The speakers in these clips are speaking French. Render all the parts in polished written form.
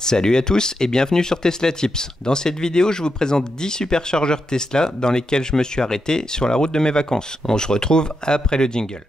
Salut à tous et bienvenue sur Tesla Tips. Dans cette vidéo, je vous présente 10 superchargeurs Tesla dans lesquels je me suis arrêté sur la route de mes vacances. On se retrouve après le jingle.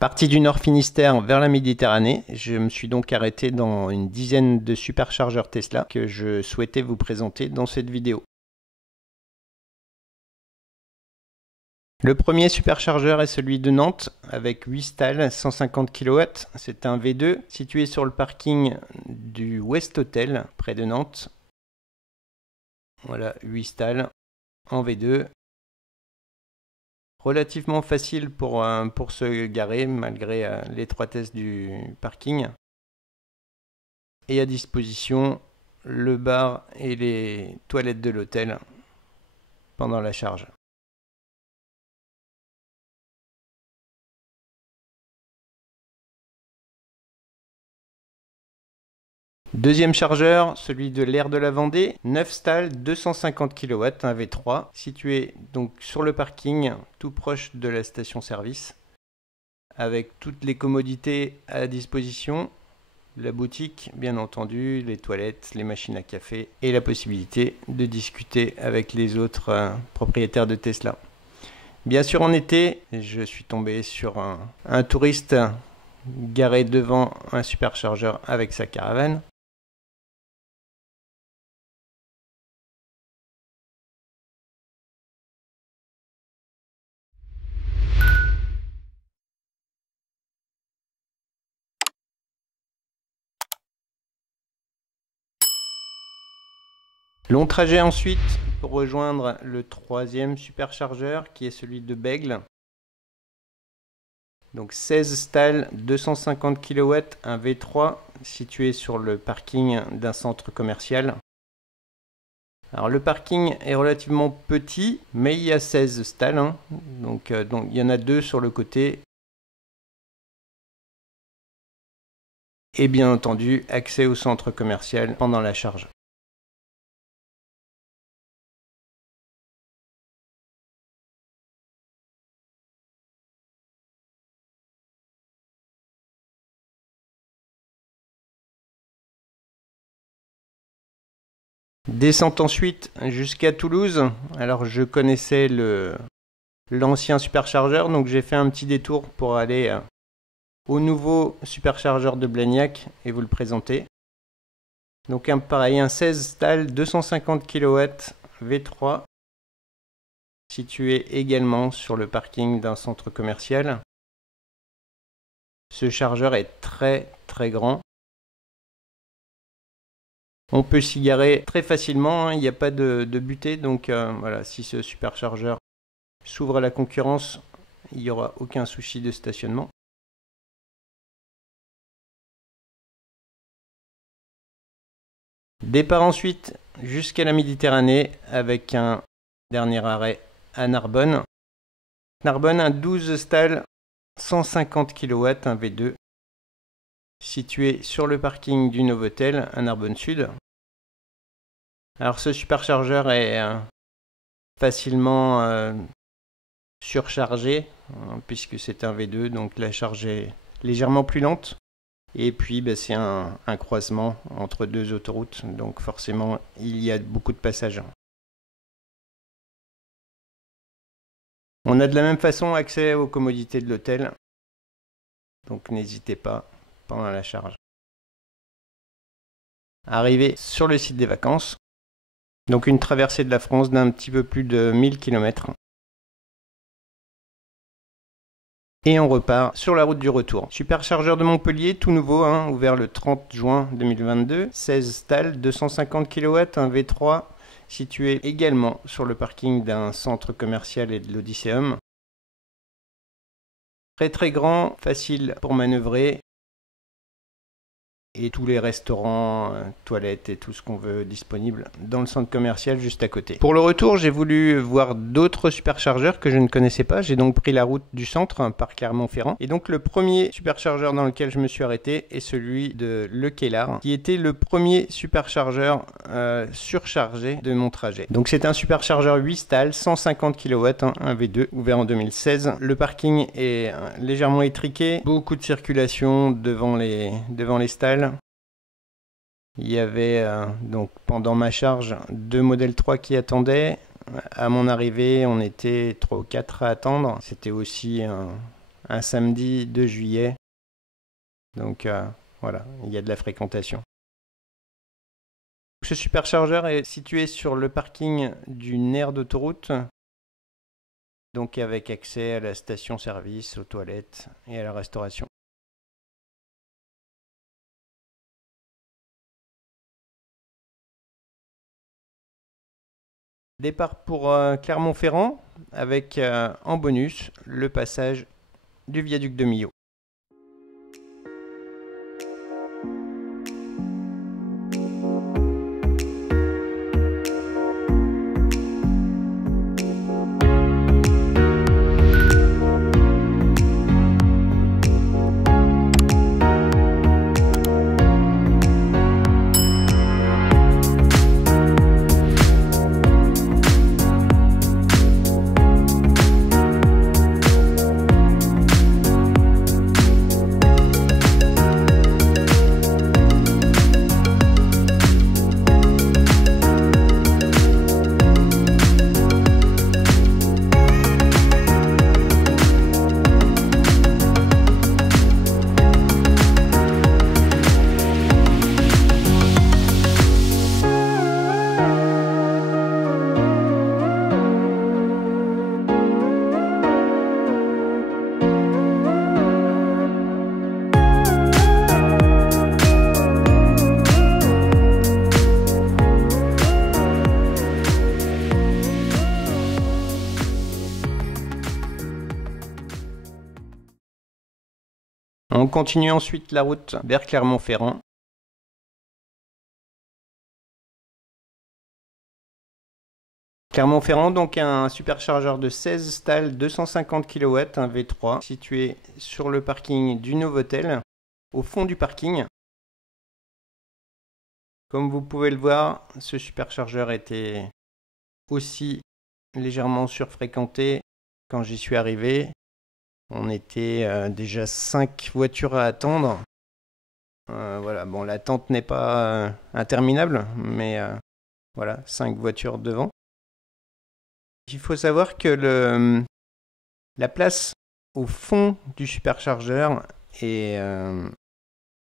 Parti du Nord Finistère vers la Méditerranée, je me suis donc arrêté dans une dizaine de superchargeurs Tesla que je souhaitais vous présenter dans cette vidéo. Le premier superchargeur est celui de Nantes avec 8 stalls 150 kW. C'est un V2 situé sur le parking du West Hotel près de Nantes. Voilà, 8 stalls en V2. Relativement facile pour se garer malgré l'étroitesse du parking. Et à disposition le bar et les toilettes de l'hôtel pendant la charge. Deuxième chargeur, celui de l'Air de la Vendée, 9 stalls, 250 kW, un V3, situé donc sur le parking, tout proche de la station-service, avec toutes les commodités à disposition, la boutique, bien entendu, les toilettes, les machines à café, et la possibilité de discuter avec les autres propriétaires de Tesla. Bien sûr, en été, je suis tombé sur un touriste garé devant un superchargeur avec sa caravane. Long trajet ensuite pour rejoindre le troisième superchargeur qui est celui de Bègles. Donc 16 stalls, 250 kW, un V3 situé sur le parking d'un centre commercial. Alors le parking est relativement petit, mais il y a 16 stalls, donc il y en a 2 sur le côté. Et bien entendu, accès au centre commercial pendant la charge. Descente ensuite jusqu'à Toulouse. Alors je connaissais l'ancien superchargeur, donc j'ai fait un petit détour pour aller au nouveau superchargeur de Blagnac et vous le présenter. Donc pareil, un 16 stalls 250 kW V3 situé également sur le parking d'un centre commercial. Ce chargeur est très grand. On peut s'y garer très facilement, il n'y a pas de butée, donc voilà, si ce superchargeur s'ouvre à la concurrence, il n'y aura aucun souci de stationnement. Départ ensuite jusqu'à la Méditerranée avec un dernier arrêt à Narbonne. Narbonne, un 12 stalls 150 kW, un V2, situé sur le parking du Novotel à Narbonne Sud. Alors ce superchargeur est facilement surchargé, puisque c'est un V2, donc la charge est légèrement plus lente. Et puis c'est un croisement entre deux autoroutes, donc forcément il y a beaucoup de passages. On a de la même façon accès aux commodités de l'hôtel, donc n'hésitez pas pendant la charge. Arrivé sur le site des vacances, donc une traversée de la France d'un petit peu plus de 1000 km. Et on repart sur la route du retour. Superchargeur de Montpellier, tout nouveau, ouvert le 30 juin 2022. 16 stalls, 250 kW, un V3, situé également sur le parking d'un centre commercial et de l'Odysseum. Très grand, facile pour manœuvrer. et tous les restaurants, toilettes et tout ce qu'on veut disponible dans le centre commercial juste à côté. Pour le retour, j'ai voulu voir d'autres superchargeurs que je ne connaissais pas. J'ai donc pris la route du centre par Clermont-Ferrand. Et donc le premier superchargeur dans lequel je me suis arrêté est celui de Le Kellar, qui était le premier superchargeur surchargé de mon trajet. Donc c'est un superchargeur 8 stalls, 150 kW, un V2, ouvert en 2016. Le parking est légèrement étriqué, beaucoup de circulation devant les stalls. Il y avait donc pendant ma charge 2 modèles 3 qui attendaient. À mon arrivée, on était 3 ou 4 à attendre. C'était aussi un samedi 2 juillet. Donc voilà, il y a de la fréquentation. Ce superchargeur est situé sur le parking d'une aire d'autoroute, donc avec accès à la station-service, aux toilettes et à la restauration. Départ pour Clermont-Ferrand avec en bonus le passage du viaduc de Millau. On continue ensuite la route vers Clermont-Ferrand. Clermont-Ferrand, donc un superchargeur de 16 stalls, 250 kW, un V3, situé sur le parking du Novotel, au fond du parking. Comme vous pouvez le voir, ce superchargeur était aussi légèrement surfréquenté quand j'y suis arrivé. On était déjà 5 voitures à attendre. Voilà, bon, l'attente n'est pas interminable, mais voilà, 5 voitures devant. Il faut savoir que la place au fond du superchargeur est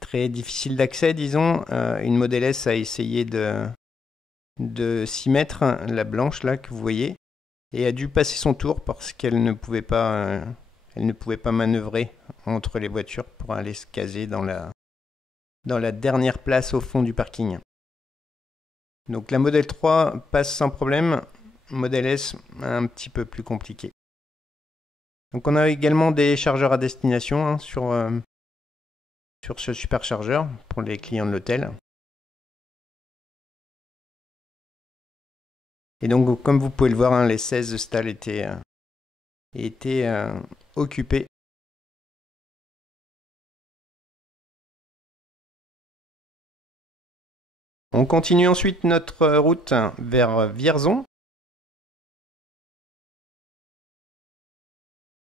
très difficile d'accès, disons. Une Model S a essayé de s'y mettre, la blanche là que vous voyez, et a dû passer son tour parce qu'elle ne pouvait pas manœuvrer entre les voitures pour aller se caser dans la dernière place au fond du parking. Donc la Model 3 passe sans problème, Model S un petit peu plus compliqué. Donc on a également des chargeurs à destination sur ce superchargeur pour les clients de l'hôtel. Et donc comme vous pouvez le voir, les 16 stalls étaient occupés. On continue ensuite notre route vers Vierzon.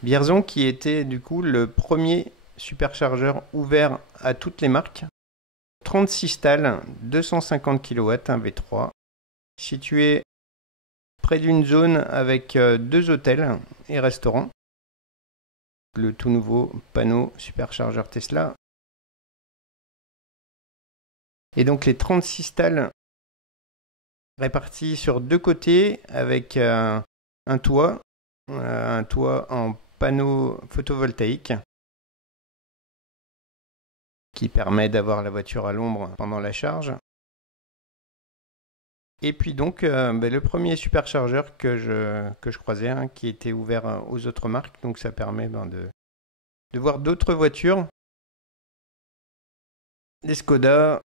Vierzon qui était du coup le premier superchargeur ouvert à toutes les marques. 36 stalls, 250 kW, un V3, situé près d'une zone avec 2 hôtels et restaurants. Le tout nouveau panneau superchargeur Tesla. Et donc les 36 stalls répartis sur 2 côtés avec un toit en panneau photovoltaïque qui permet d'avoir la voiture à l'ombre pendant la charge. Et puis donc le premier superchargeur que je croisais, qui était ouvert aux autres marques, donc ça permet de voir d'autres voitures. des Skoda,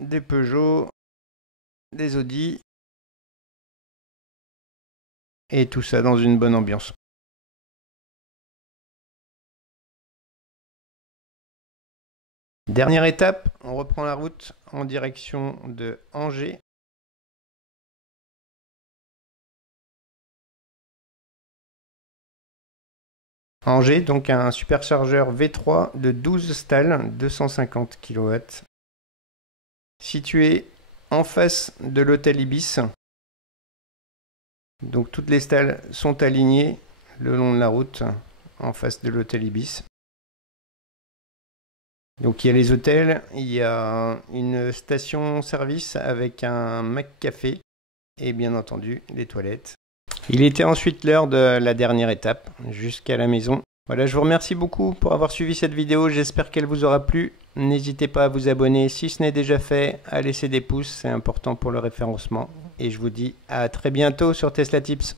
des Peugeot, des Audi. Et tout ça dans une bonne ambiance. Dernière étape, on reprend la route en direction de Angers. Angers, donc un superchargeur V3 de 12 stalles, 250 kW, situé en face de l'hôtel Ibis. Donc toutes les stalles sont alignées le long de la route, en face de l'hôtel Ibis. Donc il y a les hôtels, il y a une station-service avec un McCafé et bien entendu les toilettes. Il était ensuite l'heure de la dernière étape, jusqu'à la maison. Voilà, je vous remercie beaucoup pour avoir suivi cette vidéo, j'espère qu'elle vous aura plu. N'hésitez pas à vous abonner si ce n'est déjà fait, à laisser des pouces, c'est important pour le référencement. Et je vous dis à très bientôt sur Tesla Tips.